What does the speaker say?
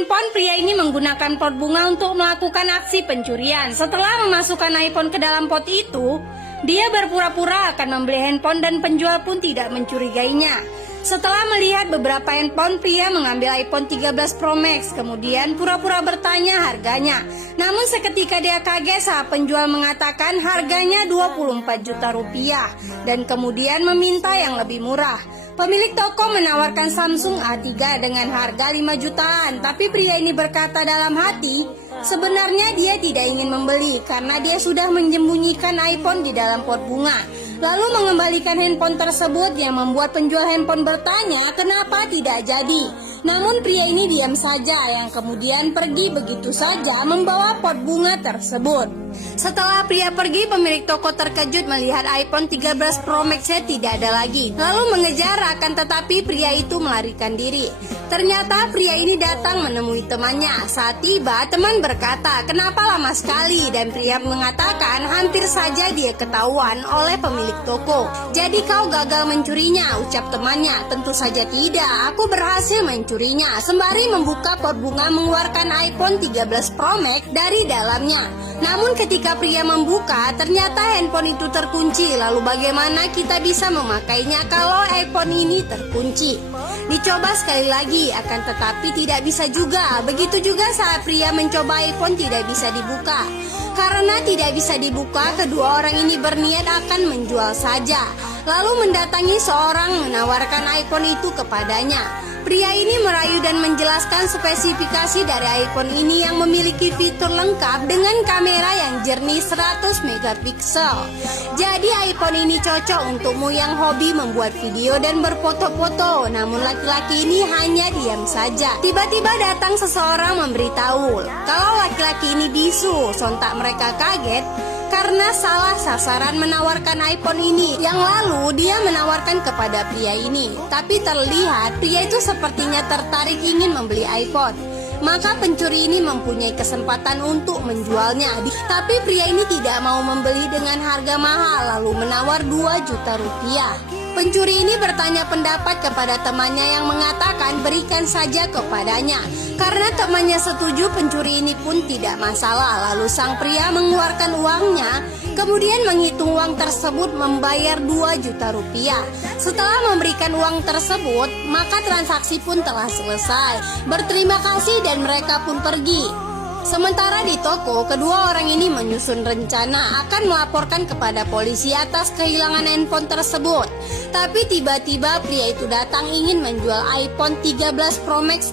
handphone, pria ini menggunakan pot bunga untuk melakukan aksi pencurian. Setelah memasukkan iPhone ke dalam pot itu, dia berpura-pura akan membeli handphone dan penjual pun tidak mencurigainya. Setelah melihat beberapa handphone, pria mengambil iPhone 13 Pro Max, kemudian pura-pura bertanya harganya. Namun seketika dia kaget saat penjual mengatakan harganya 24 juta rupiah dan kemudian meminta yang lebih murah. Pemilik toko menawarkan Samsung A3 dengan harga 5 jutaan, tapi pria ini berkata dalam hati, sebenarnya dia tidak ingin membeli karena dia sudah menyembunyikan iPhone di dalam pot bunga. Lalu mengembalikan handphone tersebut yang membuat penjual handphone bertanya kenapa tidak jadi. Namun pria ini diam saja yang kemudian pergi begitu saja membawa pot bunga tersebut. Setelah pria pergi, pemilik toko terkejut melihat iPhone 13 Pro Max-nya tidak ada lagi. Lalu mengejar, akan tetapi pria itu melarikan diri. Ternyata pria ini datang menemui temannya. Saat tiba, teman berkata, "Kenapa lama sekali?" Dan pria mengatakan hampir saja dia ketahuan oleh pemilik toko. "Jadi kau gagal mencurinya?" ucap temannya. "Tentu saja tidak, aku berhasil mencurinya." Sembari membuka pot bunga mengeluarkan iPhone 13 Pro Max dari dalamnya. Namun ketika pria membuka, ternyata handphone itu terkunci. Lalu bagaimana kita bisa memakainya kalau iPhone ini terkunci? Dicoba sekali lagi, akan tetapi tidak bisa juga. Begitu juga saat pria mencoba iPhone tidak bisa dibuka. Karena tidak bisa dibuka, kedua orang ini berniat akan menjual saja. Lalu mendatangi seorang menawarkan iPhone itu kepadanya. Pria ini merayu dan menjelaskan spesifikasi dari iPhone ini yang memiliki fitur lengkap dengan kamera yang jernih 100 megapiksel. Jadi iPhone ini cocok untukmu yang hobi membuat video dan berfoto-foto. Namun laki-laki ini hanya diam saja. Tiba-tiba datang seseorang memberitahu kalau laki-laki ini bisu. Sontak mereka kaget karena salah sasaran menawarkan iPhone ini. Yang lalu dia menawarkan kepada pria ini, tapi terlihat pria itu sepertinya tertarik ingin membeli iPhone. Maka pencuri ini mempunyai kesempatan untuk menjualnya. Tapi pria ini tidak mau membeli dengan harga mahal, lalu menawar 2 juta rupiah. Pencuri ini bertanya pendapat kepada temannya yang mengatakan berikan saja kepadanya. Karena temannya setuju, pencuri ini pun tidak masalah. Lalu sang pria mengeluarkan uangnya, kemudian menghitung uang tersebut membayar 2 juta rupiah. Setelah memberikan uang tersebut, maka transaksi pun telah selesai. Berterima kasih dan mereka pun pergi. Sementara di toko, kedua orang ini menyusun rencana akan melaporkan kepada polisi atas kehilangan handphone tersebut. Tapi tiba-tiba pria itu datang ingin menjual iPhone 13 Pro Max